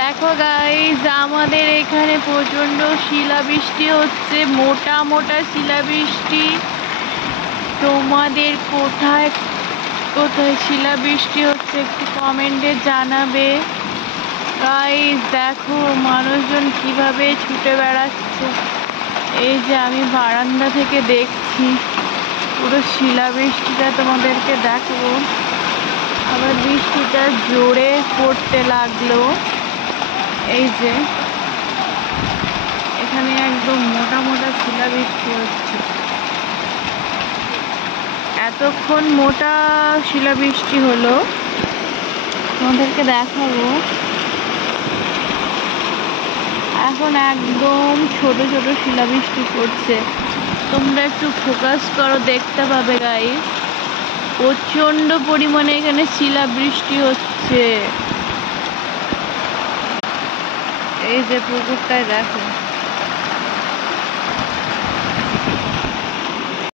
দেখো গাইস, আমাদের এখানে প্রচন্ড শিলাবৃষ্টি হচ্ছে, মোটা মোটা শিলাবৃষ্টি। তোমাদের কোথায় কোথায় শিলাবৃষ্টি হচ্ছে একটু কমেন্টে জানাবে গাইস। দেখো মানুষজন কিভাবে ছুটে বেড়াচ্ছে। এই যে আমি বারান্দা থেকে দেখছি পুরো শিলাবৃষ্টিটা তোমাদেরকে দেখবো। আবার বৃষ্টিটা জোরে পড়তে লাগলো। এই যে এখানে একদম মোটা মোটা শিলাবৃষ্টি হচ্ছে। এতক্ষণ মোটা শিলাবৃষ্টি হলো, তোমাদেরকে দেখাবো। এখন একদম ছোট ছোট শিলাবৃষ্টি পড়ছে। তোমরা একটু ফোকাস করো, দেখতে পাবে গাইস। প্রচন্ড পরিমাণে এখানে শিলাবৃষ্টি হচ্ছে। এই যে পুকুরটায় দেখো।